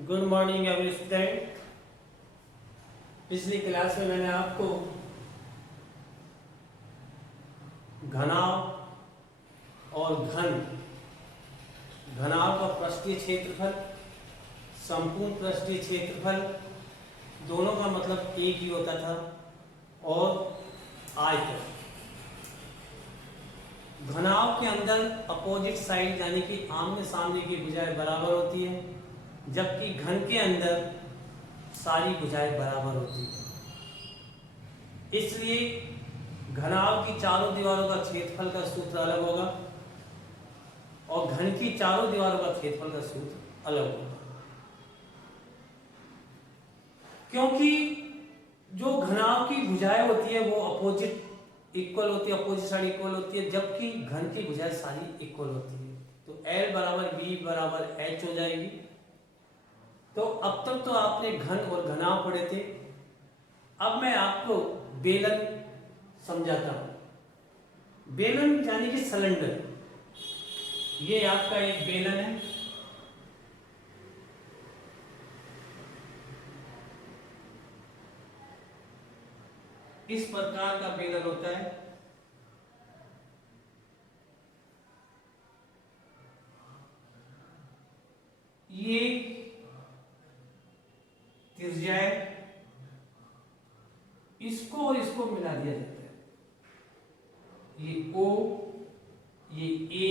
Good morning every student. पिछली class में मैंने आपको घनाभ और घनाभ का पृष्ठीय क्षेत्रफल, संपूर्ण पृष्ठीय क्षेत्रफल दोनों का मतलब एक ही होता था और आयतन। घनाभ के अंदर अपोजिट साइड यानी कि आमने सामने की भुजाएं बराबर होती है, जबकि घन के अंदर सारी भुजाएं बराबर होती है। इसलिए घनाभ की चारों दीवारों का क्षेत्रफल का सूत्र अलग होगा और घन की चारों दीवारों का क्षेत्रफल का सूत्र अलग होगा, क्योंकि जो घनाभ की भुजाएं होती है वो अपोजिट इक्वल होती है, अपोजिट साइड इक्वल होती है, जबकि घन की भुजाएं सारी इक्वल होती है। तो L बराबर B बराबर H हो जाएगी। तो अब तक तो आपने घन और घनाभ पढ़े थे। अब मैं आपको बेलन समझाता हूं। बेलन यानी कि सिलेंडर, ये आपका एक बेलन है। इस प्रकार का बेलन होता है। ये त्रिज्या है, इसको और इसको मिला दिया जाता है। ये O, ये A,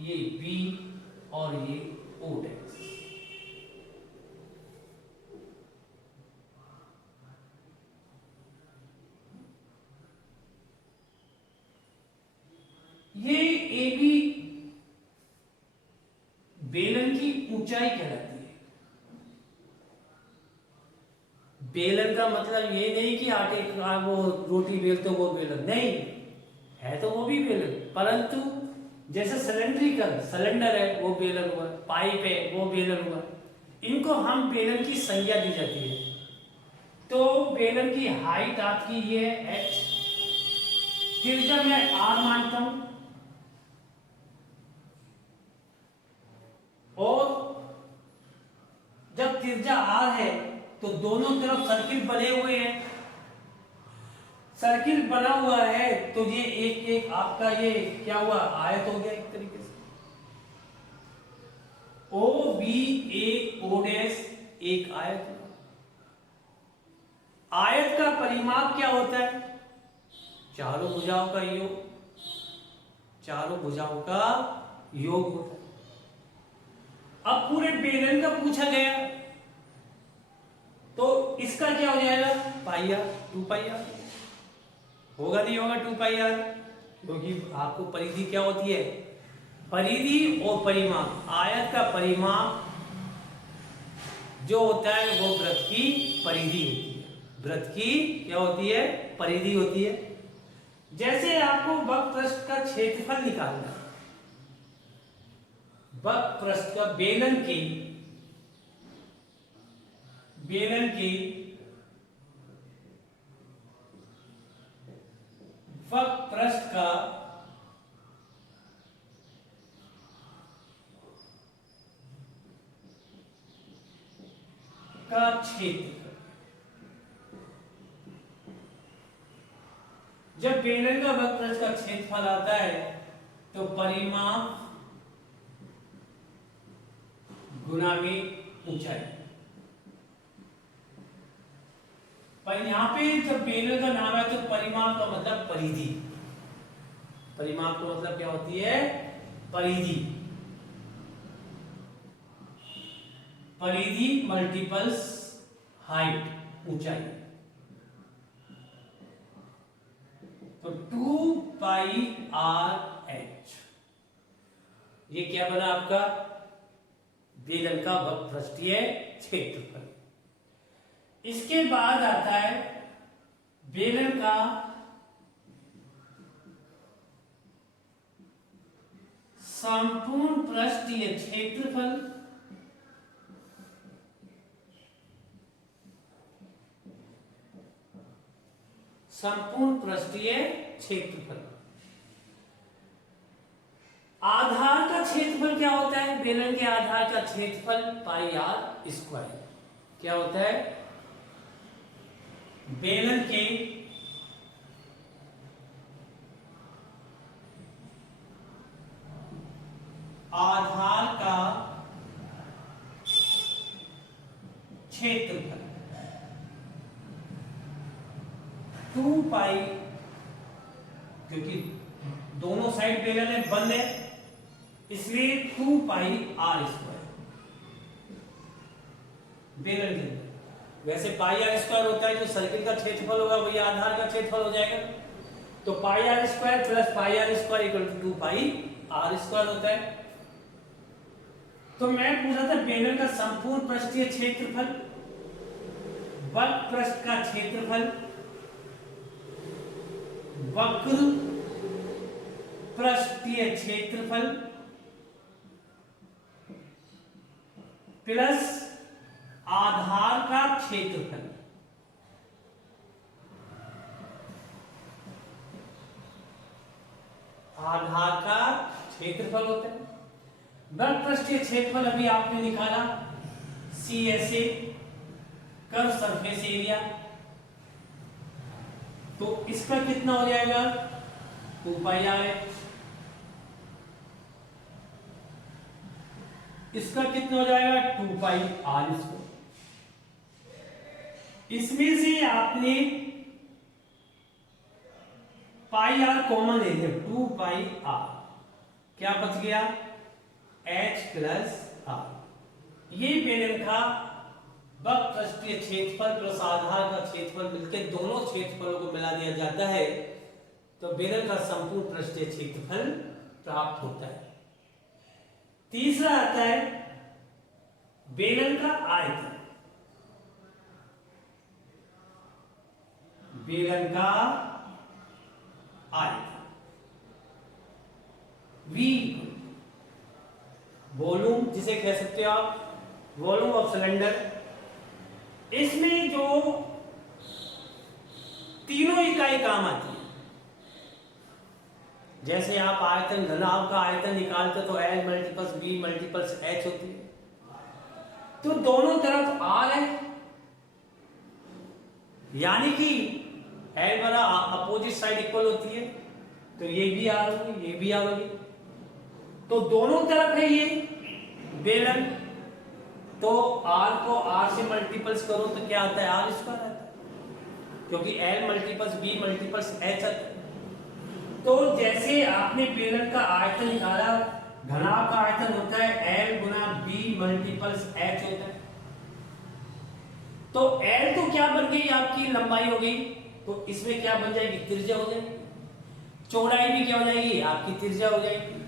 ये B और ये O डैश। ये AB बेलन की ऊंचाई कहलाती है। बेलन का मतलब ये नहीं कि आटे का वो रोटी बेलते वो बेलन नहीं है, तो वो भी बेलन, परंतु जैसे सिलेंड्रिकल सिलेंडर है वो बेलन हुआ, पाइप है वो बेलन हुआ, इनको हम बेलन की संज्ञा दी जाती है। तो बेलन की हाइट आपकी ये है h, त्रिज्या मैं r मानता हूं, और जब त्रिज्या r है तो दोनों तरफ सर्किल बने हुए हैं। सर्किल बना हुआ है तो ये एक एक आपका ये क्या हुआ, आयत हो गया एक तरीके से। O B A O dash एक आयत। आयत का परिमाप क्या होता है? चारों भुजाओं का योग, चारों भुजाओं का योग होता है। अब पूरे बेलन का पूछा गया तो इसका क्या हो जाएगा, पाई आर, 2 पाई आर होगा, नहीं होगा 2 पाई आर, क्योंकि आपको परिधि क्या होती है, परिधि और परिमाप। आयत का परिमाप जो होता है वो वृत्त की परिधि होती है, वृत्त की क्या होती है, परिधि होती है। जैसे आपको वक्रपृष्ठ का क्षेत्रफल निकालना है, वक्रपृष्ठ का बेलन की वक्रपृष्ठ का क्षेत्रफल, जब बेलन का वक्रपृष्ठ का क्षेत्रफल आता है तो परिमाप गुना में ऊंचाई। पर यहां पे जब बेलन का नाम है तो परिमाप का मतलब परिधि, परिमाप का मतलब क्या होती है, परिधि। परिधि मल्टीपल्स हाइट, ऊंचाई। तो 2 पाई आर एच, ये क्या बना आपका, बेलन का वक्रपृष्ठीय क्षेत्रफल। इसके बाद आता है बेलन का संपूर्ण पृष्ठीय क्षेत्रफल, संपूर्ण पृष्ठीय क्षेत्रफल। आधार का क्षेत्र क्षेत्रफल क्या होता है? बेलन के आधार का क्षेत्रफल पाई आर स्क्वायर। क्या होता है? बेलन के आधार का क्षेत्रफल 2 पाई, क्योंकि दोनों साइड बेलन है, बंद है, इसलिए 2 पाई आर स्क्वायर बेलन के अंदर। वैसे पाई आर स्क्वायर होता है, जो सर्किल का क्षेत्रफल होगा वही आधार का क्षेत्रफल हो जाएगा। तो pi are square plus pi are square equal to 2 pi are square होता है। तो मैं पूछा था बेलन का संपूर्ण पृष्ठीय क्षेत्रफल, वक्र पृष्ठ का क्षेत्रफल, वक्र पृष्ठीय क्षेत्रफल प्लस आधार का क्षेत्रफल। आधार का क्षेत्रफल होता है। वक्र पृष्ठीय क्षेत्रफल अभी आपने निकाला, CSA कर्व सरफेस एरिया, तो इसका कितना हो जाएगा? 2 पाई आर एच। इसका कितना हो जाएगा? 2 पाई आर स्क्वायर। इसमें से आपने पाई आर कॉमन ले लिया, 2 पाई आर, क्या बच गया? H plus R. ये बेलन का वक्र पृष्ठीय क्षेत्रफल प्लस आधार का क्षेत्रफल मिलकर दोनों क्षेत्रफलों को मिला दिया जाता है, तो बेलन का संपूर्ण पृष्ठीय क्षेत्रफल प्राप्त होता है। तीसरा आता है बेलन का आयतन। बेलन का आयतन V वॉल्यूम जिसे कह सकते हो आप, वॉल्यूम ऑफ सिलेंडर। इसमें जो तीनों इकाई काम आती है, जैसे आप आयतन घनाभ का आयतन निकालते तो L multiples B multiples H होती है, तो दोनों तरफ R है, यानी कि L बना अपोजिट साइड इक्वल होती है, तो ये भी R होगी, ये भी R होगी, तो दोनों तरफ है ये बेलन, तो R को R से मल्टीपल्स करो तो क्या आता है? R स्क्वायर आता है, क्योंकि L multiples B multiples H आता है। तो जैसे आपने बेलन का आयतन निकाला, घनाभ का आयतन होता है L गुना B मल्टीपल्स H होता है, तो L तो क्या बन गई? आपकी लंबाई हो गई, तो इसमें क्या बन जाएगी? त्रिज्या हो जाएगी। चौड़ाई भी क्या हो जाएगी? आपकी त्रिज्या हो जाएगी,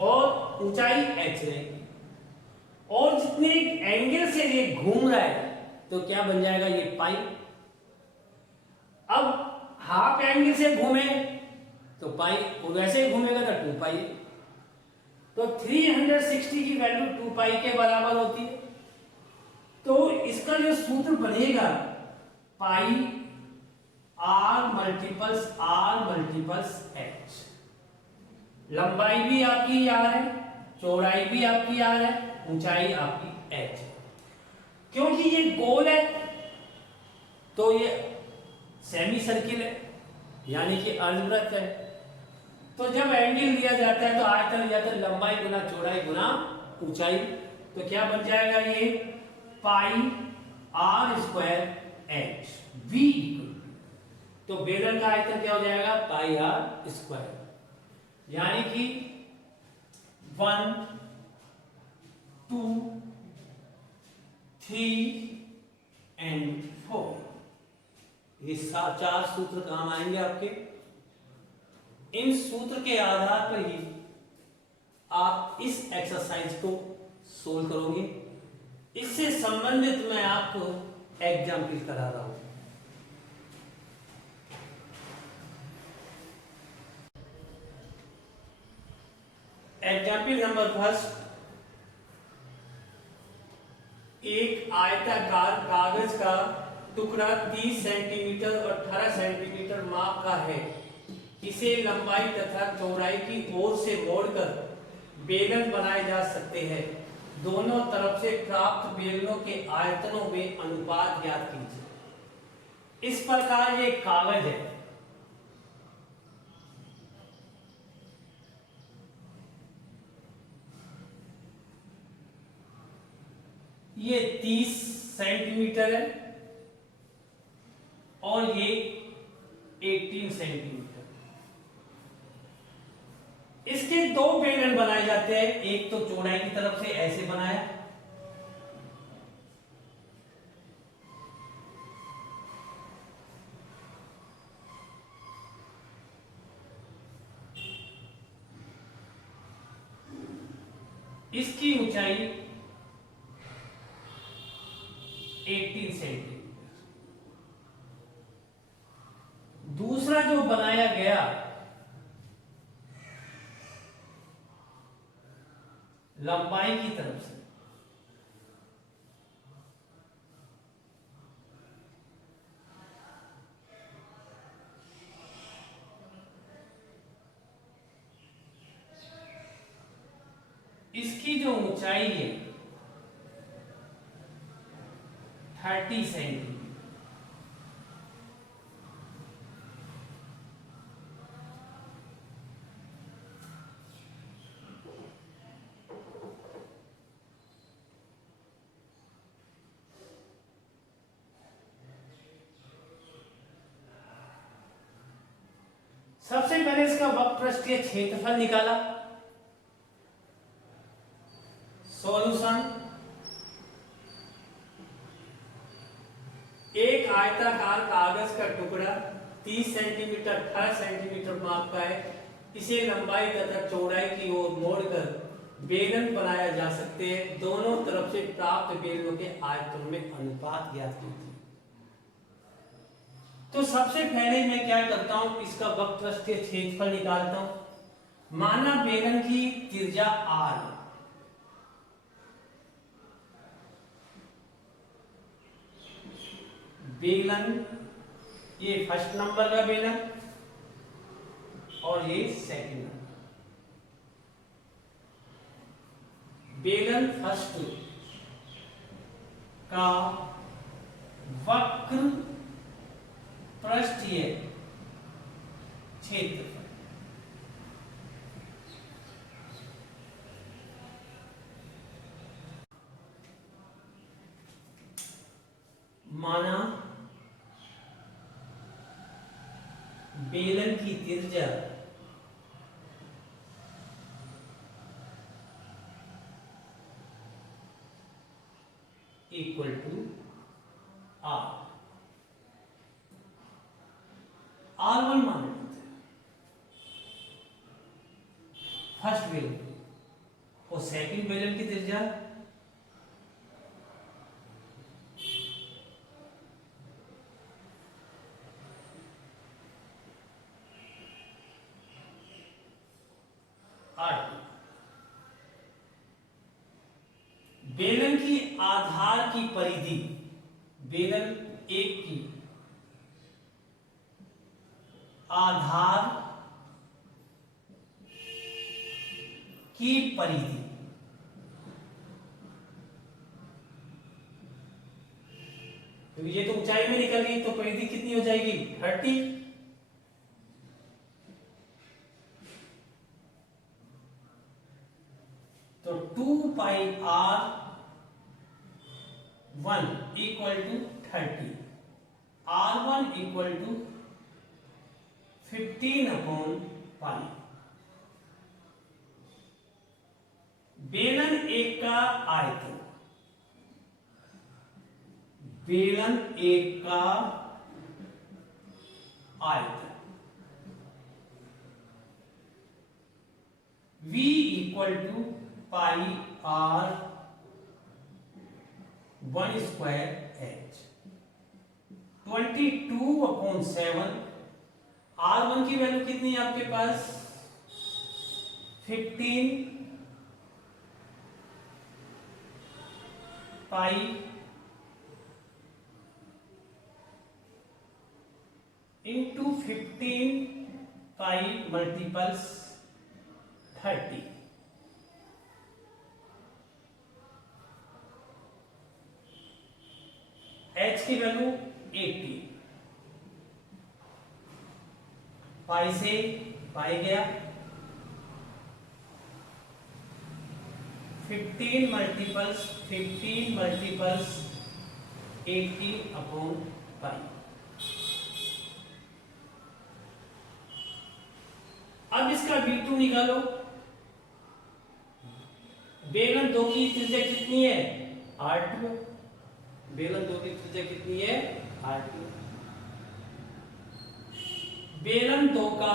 और ऊंचाई H रहेगी, और जितने एंगल से ये घूम रहा है तो क्या बन जाएगा? ये पाई। अब हाफ एंगल से घूमे तो पाई, और वैसे ही घूमेगा तो 2 पाई। तो 360 की वैल्यू 2 पाई के बराबर होती है। तो इसका जो सूत्र बनेगा, पाई R मल्टीपल्स H। लंबाई भी आपकी R है, चौड़ाई भी आपकी R है, ऊंचाई आपकी H। क्योंकि ये गोल है तो ये सेमी सर्किल है, यानी कि अर्धवृत्त है, तो जब एंगल लिया जाता है तो आयतन लिया जाता है लंबाई गुना चौड़ाई गुना ऊंचाई, तो क्या बन जाएगा? ये पाई R स्क्वायर H V। तो बेलन का आयतन क्या हो जाएगा? पाई R स्क्वायर, यानी कि 1 2 3 एंड 4, ये 4 सूत्र काम आएंगे आपके। इन सूत्र के आधार पर ही आप इस एक्सरसाइज को सोल्व करोगे। इससे संबंधित मैं आपको एग्जाम्पल करा रहा हूं। एग्जाम्पल नंबर फर्स्ट, एक आयताकार कागज का टुकड़ा 30 सेंटीमीटर और 18 सेंटीमीटर माप का है। इसे लंबाई तथा चौड़ाई की ओर से मोड़कर बेलन बनाए जा सकते हैं। दोनों तरफ से प्राप्त बेलनों के आयतनों में अनुपात ज्ञात कीजिए। इस प्रकार ये कागज है, ये 30 सेंटीमीटर है और ये 18 सेंटीमीटर। इसके दो बेलन बनाए जाते हैं, एक तो चौड़ाई की तरफ से ऐसे बनाया, इसकी ऊंचाई 18 सेंटीमीटर। दूसरा जो बनाया गया लंबाई की तरफ से, इसकी जो ऊंचाई है 30 सेंटीमीटर। सबसे पहले इसका वक्रपृष्ठीय क्षेत्रफल निकाला। सॉल्यूशन, एक आयताकार कागज का टुकड़ा 30 सेंटीमीटर 18 सेंटीमीटर माप का है। इसे लंबाई तथा चौड़ाई की ओर मोड़कर बेलन बनाया जा सकते हैं। दोनों तरफ से प्राप्त बेलनों के आयतन में अनुपात ज्ञात कीजिए। तो सबसे पहले मैं क्या करता हूं, इसका वक्रपृष्ठीय क्षेत्रफल निकालता हूं। माना बेलन की त्रिज्या r, बेलन ये फर्स्ट नंबर का बेलन और ये सेकंड नंबर। बेलन फर्स्ट का वक्र पृष्ठीय क्षेत्रफल माना बेलन की त्रिज्या इक्वल टू r, R1 मान लेते हैं फर्स्ट बेलन और सेकंड बेलन की त्रिज्या R2। बेलन की आधार की परिधि, बेलन एक की आधार की परिधि तो ये तो ऊंचाई में निकल गई, तो परिधि कितनी हो जाएगी 30। तो 2 pi r1 equal to 30, r1 equal to 15/पाई। बेलन एक का आयतन, बेलन एक का आयतन v equal to pi r1 square h, 22/7। R1 की वैल्यू कितनी है आपके पास 15 pi into 15 pi multiples 30। h की वैल्यू 80, पाई से पाई गया, 15 मल्टीपल्स 80 अपॉन पाई। अब इसका V2 निकालो। बेलन 2 की त्रिज्या कितनी है? R2। बेलन 2 की त्रिज्या कितनी है? R2। बेलन 2 का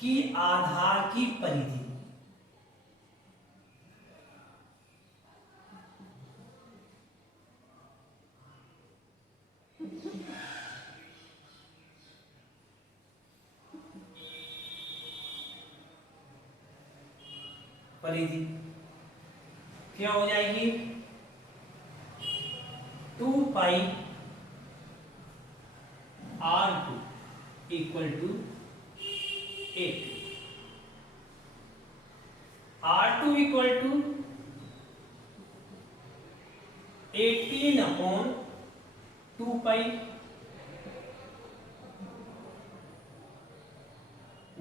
की आधार की परिधि क्या हो जाएगी? 2 pi R2 equal to 8। R2 equal to 18 upon 2 pi,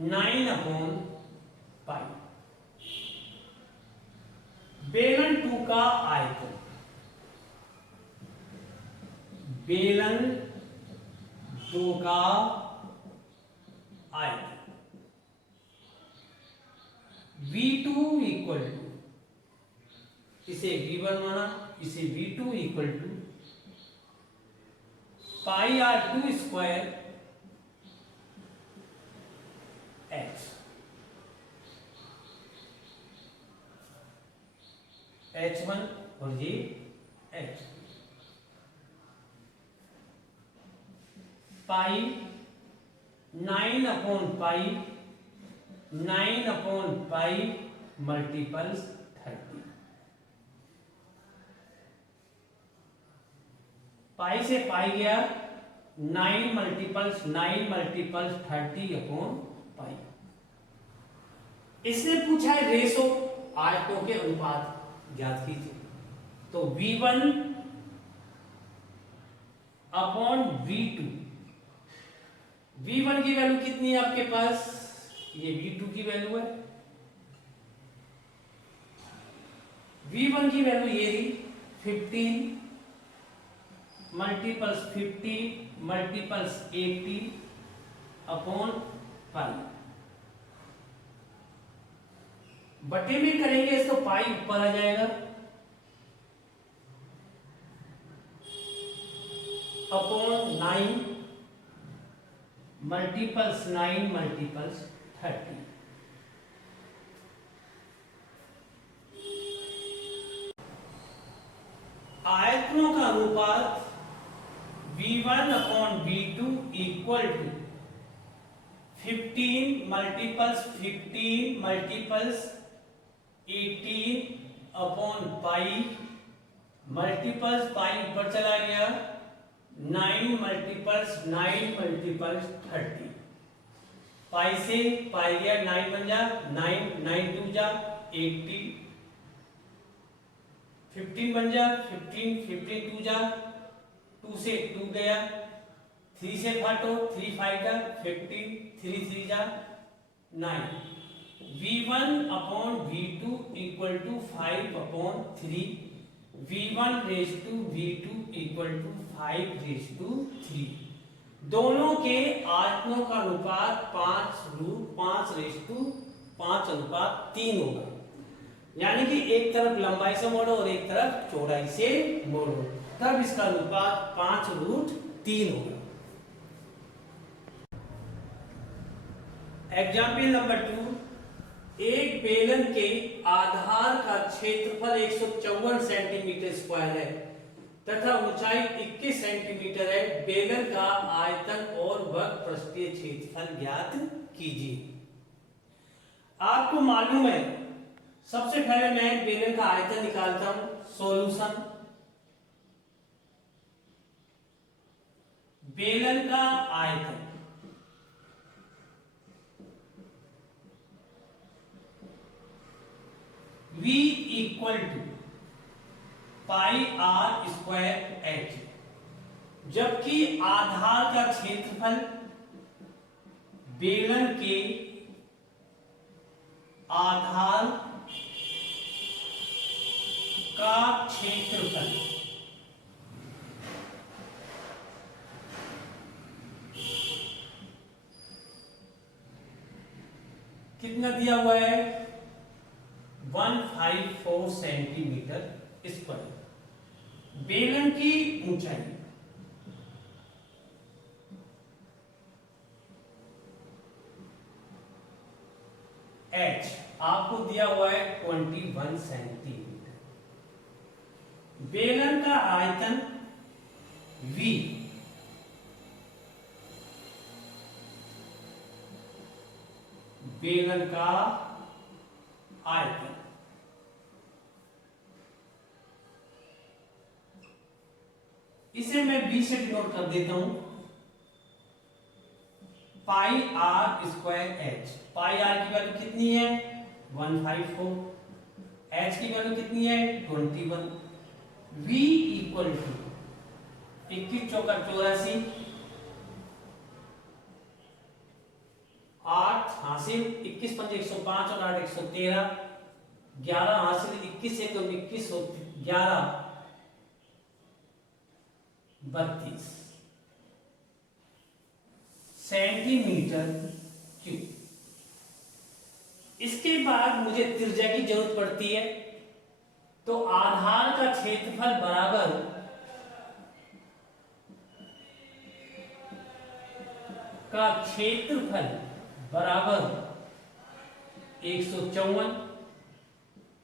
9 upon pi. बेलन 2 का आयतन, बेलन 2 का आयतन V2 इक्वल टू, इसे V1 माना, इसे V2 equal to pi R2 square H, H1 और ये H, pi 9 upon pi, 9 upon pi multiples 30। Pi से पाई गया, 9 मल्टीपल्स 30 अपॉन पाई। इसने पूछा है रेशो, आयतों के अनुपात ज्ञात कीजिए। तो V1 अपॉन V2, V1 की वैल्यू कितनी है आपके पास? ये V2 की वैल्यू है। V1 की वैल्यू ये रही 15 मल्टीपल्स 80 अपॉन पाई। बटे में करेंगे इसको, पाई ऊपर आ जाएगा, अपॉन 9 मल्टीपल्स 30। आयतनों का अनुपात V1 upon V2 equal to 15 multiples 18 upon pi, multiples pi ऊपर चला गया, 9 मल्टीपल्स 30। पाई से पाई गया, 9 बन जा, 9 2 जा 80, 15 बन जा, 15 2 जा, 2 से 2 गया, 3 से फाटो, 3 5 जा 15, 3 3 जा 9। V1 upon V2 equal to 5 upon 3, V1 raise to V2 equal to 5 raise to 3। दोनों के आयतनों का अनुपात 5 रेज टू 5 अनुपात 3 होगा। यानी कि एक तरफ लंबाई से मोड़ो और एक तरफ चौड़ाई से मोड़ो, तब इसका अनुपात 5√3 होगा। एग्जाम्पल नंबर 2, एक बेलन के आधार का क्षेत्रफल 154 सेंटीमीटर स्क्वायर है तथा ऊंचाई 21 सेंटीमीटर है। बेलन का आयतन और वर्ग पृष्ठीय क्षेत्रफल ज्ञात कीजिए। आपको मालूम है, सबसे पहले मैं बेलन का आयतन निकालता हूं। सॉल्यूशन, बेलन का आयतन V equal to pi are square H, जबकि आधार का क्षेत्रफल बेलन के आधार का क्षेत्रफल कितना दिया हुआ है 154 सेंटीमीटर स्क्वायर। बेलन की ऊंचाई H आपको दिया हुआ है 21 सेंटीमीटर। बेलन का आयतन V बेलन का आयतन इसे मैं B से डिनोट कर देता हूं, pi are square h. Pi r की वैल्यू कितनी है 154, एच की वैल्यू कितनी है 21। V इक्वल टू 21 चौका 84, 8 हासिल, 21 पंजे 105 और 8 113, 11 हासिल, 21 से 21 11 32 सेंटीमीटर क्यूब। इसके बाद मुझे त्रिज्या की जरूरत पड़ती है, तो आधार का क्षेत्रफल बराबर का क्षेत्रफल बराबर 154,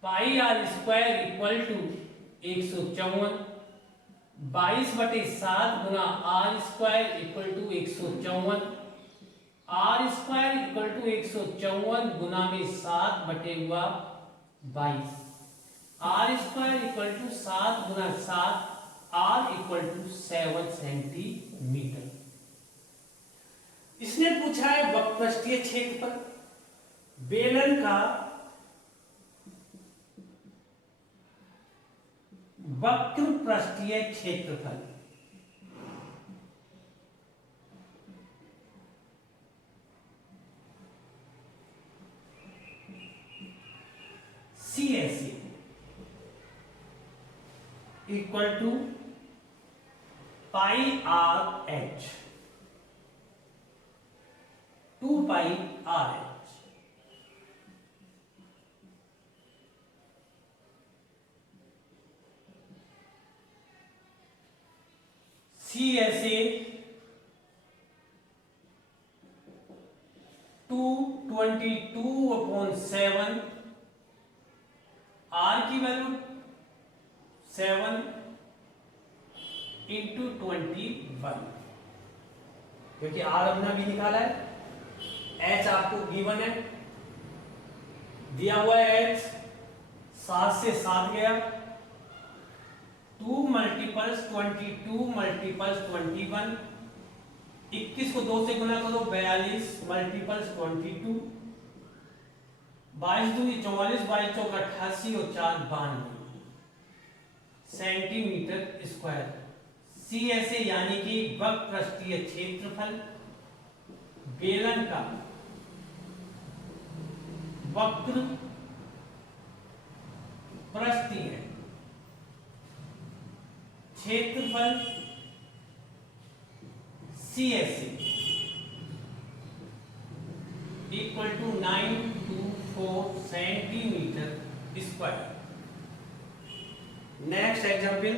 pi are square equal to 154, 22/7 गुना r square equal to 154, r square equal to 154 गुना में 7/22, आर स्क्वायर इक्वल टू 7 गुना 7, आर इक्वल टू 7 सेंटीमीटर। इसने पूछा है वक्रपृष्ठीय क्षेत्रफल बेलन का वक्रपृष्ठीय क्षेत्रफल CSA equal to pi R H, 2 pi are H. CSA 222/7, R की वैल्यू 7 इंटू 21, क्योंकि R हमने भी निकाला है। H आपको गिवन है, दिया हुआ है H, 7 से 7 गया, 2 मल्टीपल्स 22 मल्टीपल्स 21, 21 को 2 से गुना करो 42 मल्टीपल्स 22, 22 दूनी 44, 22 चौक 88 और 4 92 सेंटीमीटर स्क्वायर। CSA यानी कि वक्रपृष्ठीय क्षेत्रफल बेलन का वक्रपृष्ठीय क्षेत्रफल CSA equal to 924 centimetre square. Next example,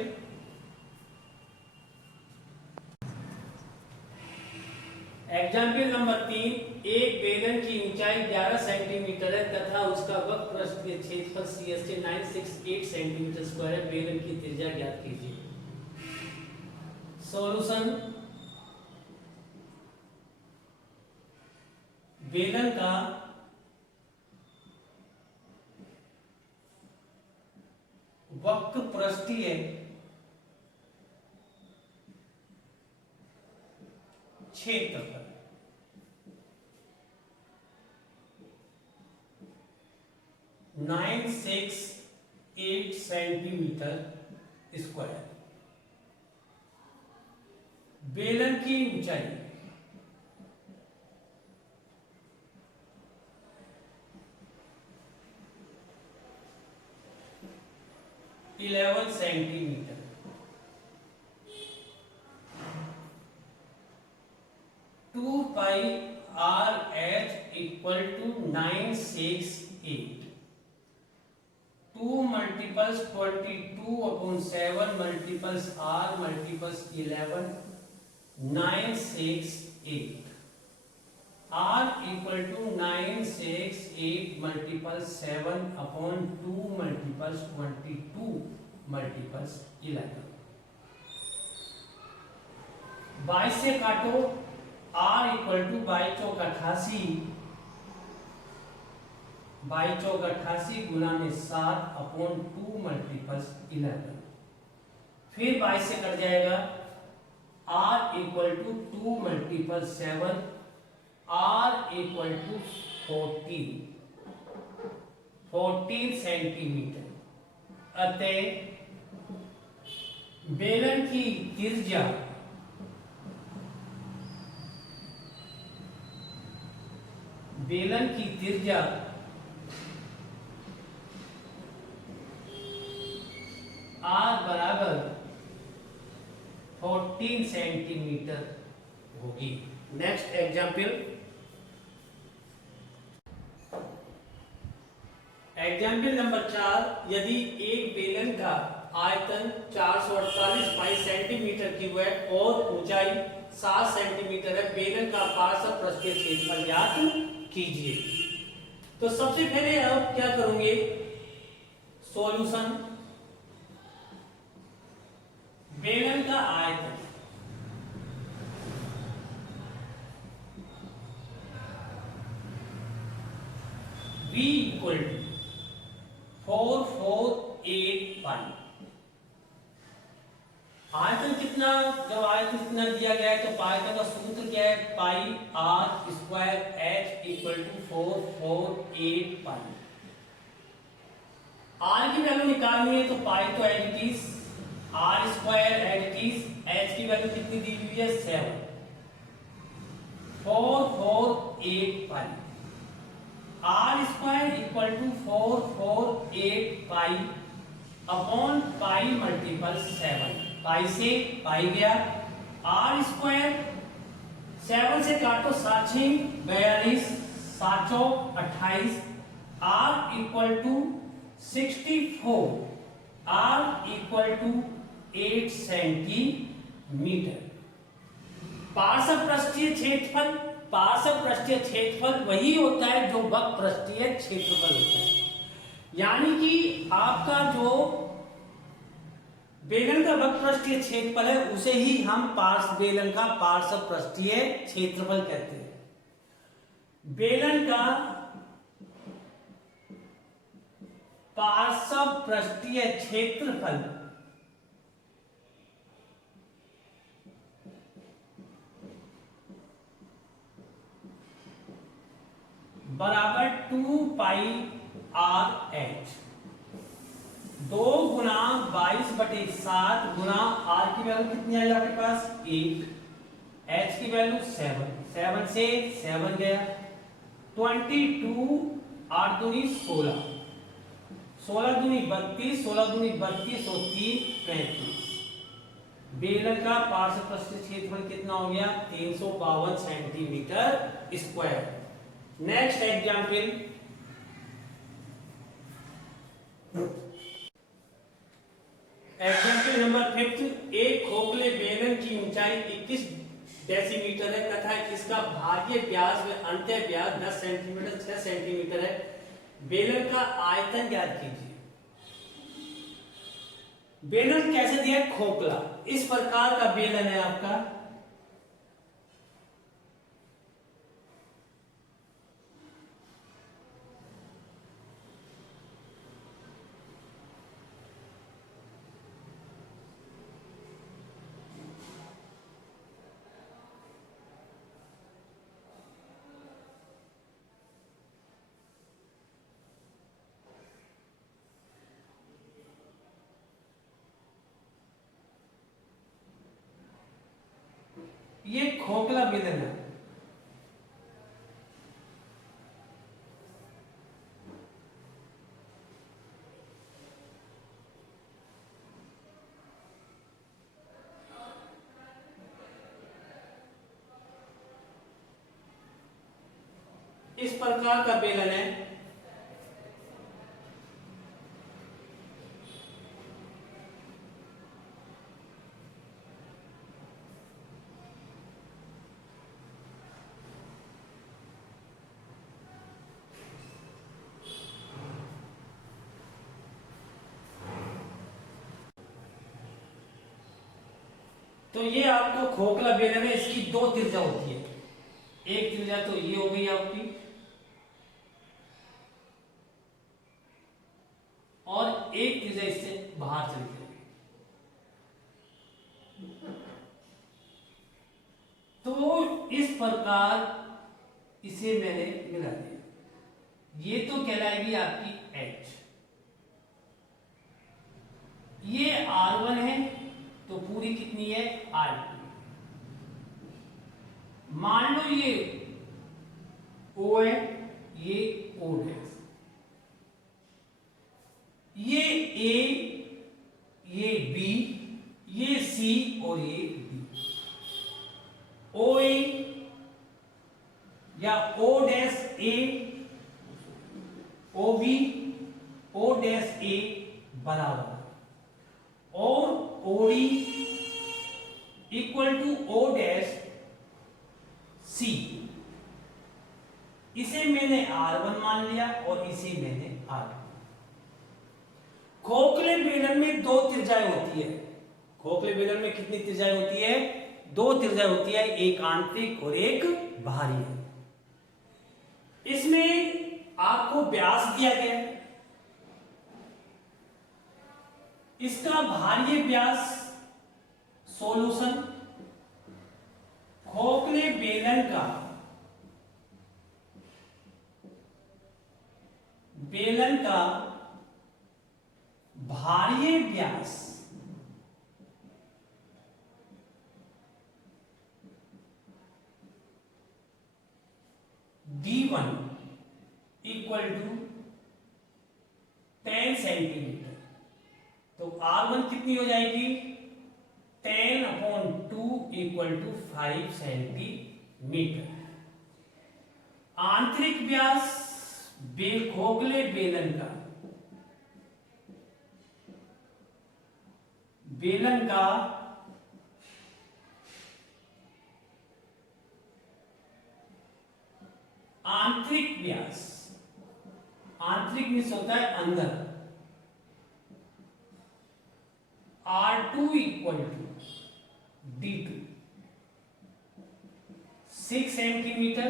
example number 3, एक बेलन की ऊंचाई 11 सेंटीमीटर है तथा उसका वक्रपृष्ठीय क्षेत्रफल CSA 968 सेंटीमीटर स्क्वायर है। बेलन की त्रिज्या ज्ञात कीजिए। सॉल्यूशन, बेलन का वक्रपृष्ठीय क्षेत्रफल 968 8 सेंटीमीटर स्क्वायर। बेलन की ऊंचाई 11 centimetre. Two pi are H equal to 968। 2 multiples 22 upon 7 multiples R multiples 11 968। R equal to 968 multiples 7 upon 2 multiples 22 multiples 11। 22 से काटो, R equal to 22 चौक 88, 22 चौक 88 गुना में 7 अपॉन 2 मल्टीपल्स 11। फिर 22 से कट जाएगा, R equal to 2 multiple 7, R equal to 14 centimetre. अतः बेलन की त्रिज्या R बराबर 14 सेंटीमीटर होगी। Next example number 4। यदि एक बेलन का आयतन 448 पाई सेंटीमीटर क्यूब है और ऊंचाई 7 सेंटीमीटर है, बेलन का पार्श्व पृष्ठीय क्षेत्रफल ज्ञात कीजिए। तो सबसे पहले अब क्या करोगे, सॉल्यूशन। बेलन का आयतन V इक्वल टू 448 पाई। आयतन कितना, जब आयतन कितना दिया गया है तो आयतन का सूत्र क्या है, pi are square h equal to 448 pi. R की वैल्यू निकालनी है तो पाई तो as it is, r square as it is, h की वैल्यू कितनी दी हुई है 7, 448 pi. Are square equal to 448 pi upon pi multiple 7। Pi से पाई गया, आर स्क्वायर 7 से काटो 7 42, 7 28, R equal to 64, R equal to 8 centimetre. पार्श्व पृष्ठीय क्षेत्रफल, पार्श्व पृष्ठीय क्षेत्रफल वही होता है जो वक्र पृष्ठीय क्षेत्रफल होता है। यानी कि आपका जो बेलन का वक्र पृष्ठीय क्षेत्रफल है उसे ही हम बेलन का पार्श्व पृष्ठीय क्षेत्रफल कहते हैं। बेलन का पार्श्व पृष्ठीय क्षेत्रफल बराबर 2 पाई आर एच। 2 गुना 22/7 गुना आर की वैल्यू कितनी आई आपके पास 1, एच की वैल्यू 7, 7 से 7 गया, 22, 8 दूनी 16, 16 दूनी 32, 16 दूनी 32 और 3 35। बेलन का पार्श्व पृष्ठीय क्षेत्रफल कितना हो गया 352 centimetre square. Next example, example number 5। एक खोखले बेलन की ऊंचाई 21 डेसीमीटर है तथा इसका भागीय व्यास व अंत्य व्यास 10 सेंटीमीटर 6 सेंटीमीटर है। बेलन का आयतन ज्ञात कीजिए। बेलन कैसे दिया, खोखला, इस प्रकार का बेलन है आपका। ये खोखला बेलन है। इस प्रकार का बेलन है। तो ये आपको खोखला बेलन है, इसकी दो त्रिज्या होती है। एक त्रिज्या तो ये हो गई आपकी, और एक त्रिज्या इससे बाहर चली जाएगी। तो इस प्रकार इसे मैंने मिला दिया। ये तो कहलाएगी आपकी H। ये R1 है, तो पूरी कितनी है R2। मान लो ये O है, ये O है, ये A, ये B, ये C और ये D। OA या O dash A, OB, O dash A बराबर, और OD equal to O dash C। इसे मैंने R1 मान लिया और इसे मैंने R2। खोखले बेलन में दो त्रिज्याएं होती है। खोखले बेलन में कितनी त्रिज्याएं होती है? दो त्रिज्याएं होती है, एक आंतरिक और एक बाहरी है। इसमें आपको व्यास दिया गया है, इसका बाहरी व्यास सॉल्यूशन। खोखले बेलन का बाहरी व्यास D1 इक्वल टू 10 सेंटीमीटर। तो R1 कितनी हो जाएगी? 10/2 इक्वल टू 5 सेंटीमीटर। आंतरिक व्यास खोखले बेलन का आंतरिक व्यास, आंतरिक मीन्स होता है अंदर, R2 equal to D2 6 centimetre.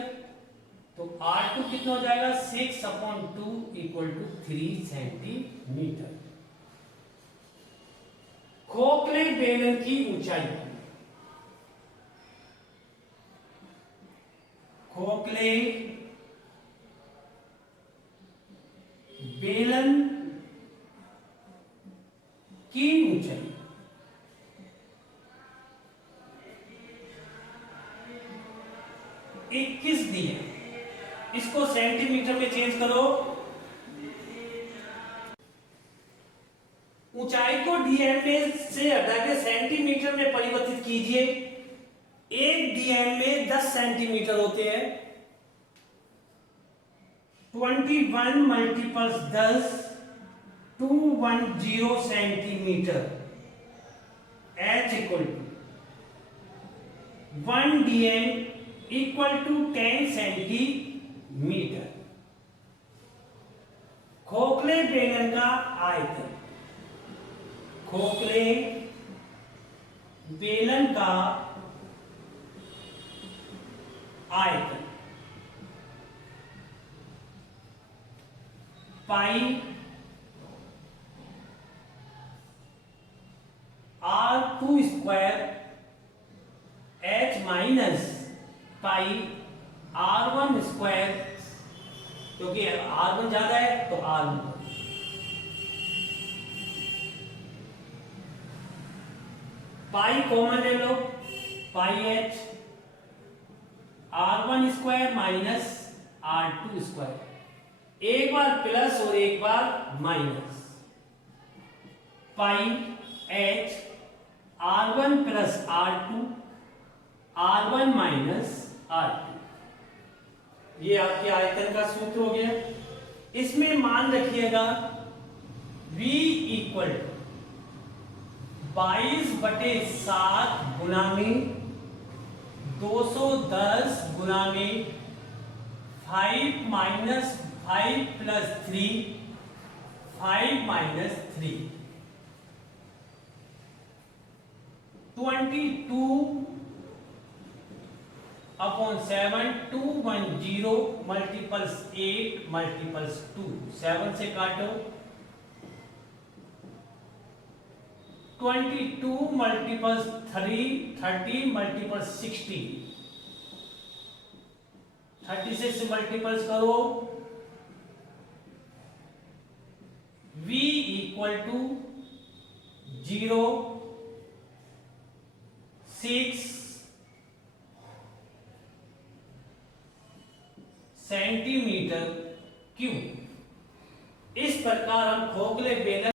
तो R2 कितना हो जाएगा? 6/2 इक्वल टू 3 सेंटीमीटर। खोखले बेलन की ऊंचाई, खोखले बेलन की ऊंचाई 21 दी है। इसको सेंटीमीटर में चेंज करो। ऊंचाई को डीएम से हटा के सेंटीमीटर में परिवर्तित कीजिए। एक डीएम में 10 सेंटीमीटर होते हैं। 21 multiples 10, 210 centimetre. H equal to 1 DM equal to 10 centimetre. खोखले बेलन का आयतन, खोखले बेलन का आयतन pi R2 square H minus pi R1 square, क्योंकि R1 ज्यादा है तो R1 पाई कॉमन ले लो, pi H R1 square minus R2 square, एक बार प्लस और एक बार minus, pi H R1 plus R2 R1 minus R2, ये आपके आयतन का सूत्र हो गया। इसमें मान रखिएगा V इक्वल 22/7 गुना में 210 गुना में 5 minus 5 plus 3 5 minus 3 22/7 210 multiples 8 multiples 2, 7 से काटो, 22 मल्टीपल्स 3 30 मल्टीपल्स 60, 36 से मल्टीपल्स करो, V equal to 0 6 centimetre cube. इस प्रकार हम खोखले बेलन